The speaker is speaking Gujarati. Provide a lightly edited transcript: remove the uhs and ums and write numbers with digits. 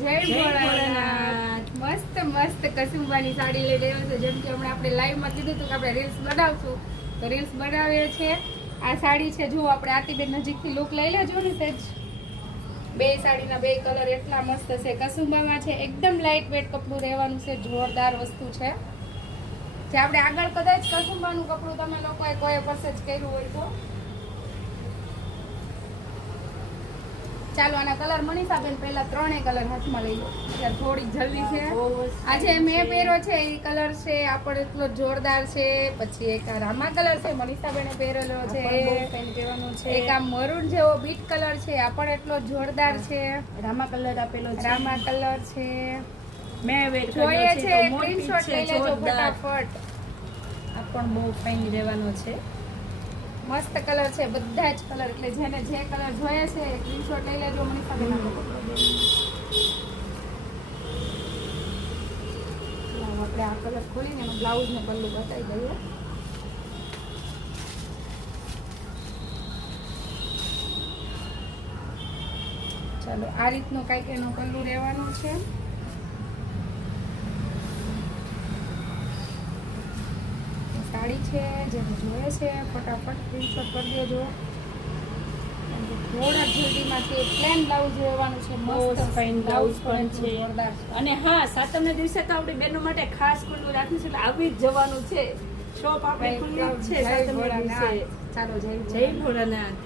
જય ભોળાનાથ. મસ્ત મસ્ત કસુંબાની સાડી લઈ રહ્યો છે. જેમ કે હમણાં આપણે લાઈવમાં કીધું હતું કે આપણે રીલ્સ બનાવશું, તો રીલ્સ બનાવીએ છીએ. આ સાડી છે, જો આપણે આતીબેન નજીકથી લુક લઈ લેજો ને સેજ. બે સાડીના બે કલર એટલા મસ્ત છે. કસુંબામાં છે, એકદમ લાઇટ વેટ કપડું રહેવાનું છે, જોરદાર વસ્તુ છે. જે આપણે આગળ કદાચ કસુંબાનું કપડું તમે લોકોએ કોઈ પરચેજ કર્યું હોય તો ચાલો આના કલર મનીષાબેન પહેલા ત્રણેય કલર હાથમાં લઈ લો. એટલે થોડી જલ્દી છે. આજે મેં પહેર્યો છે એ કલર છે આપણે એટલો જોરદાર છે. પછી એક આ રામા કલર છે, મનીષાબેને પહેરેલો છે. એક આ મરૂન જેવો બીટ કલર છે, આ પણ એટલો જોરદાર છે. રામા કલર આપેલો છે. રામા કલર છે. મેં વેર જોઈએ કર્યો છે છે તો સ્ક્રીનશોટ મોટી લઈ છે, લેજો જોરદાર. ફટાફટ. આ પણ બહુ ફાઇન રહેવાનો છે. મસ્ત કલર છે, બધા જ કલર. એટલે જેને જે કલર જોઈએ છે સ્ક્રીનશોટ લઈ લેજો. મનીષાબેન આપણે આ કલર ખોલીને એનો બ્લાઉઝ ને પલ્લું બતાવી દઈએ. ચાલો આ રીતનું કાંઈક એનું પલ્લું રહેવાનું છે. સાડી છે, જેને જોઈએ છે ફટાફટ સ્ક્રીનશોટ કરી દેજો. થોડા જલ્દીમાંથી પ્લેન બ્લાઉઝ રહેવાનું છે. બહુ મસ્ત ફાઇન બ્લાઉઝ પણ છે. જોરદાર છે. અને હા, સાતમના દિવસે તો આપણી બહેનો માટે ખાસ ખુલ્લું રાખ્યું છે, એટલે આવી જ જવાનું છે. શોપ આપણી ખુલ્લી જ છે જય સાતમના ભોળાનાથ. દિવસે. ચાલો જય જય ભોળાનાથ.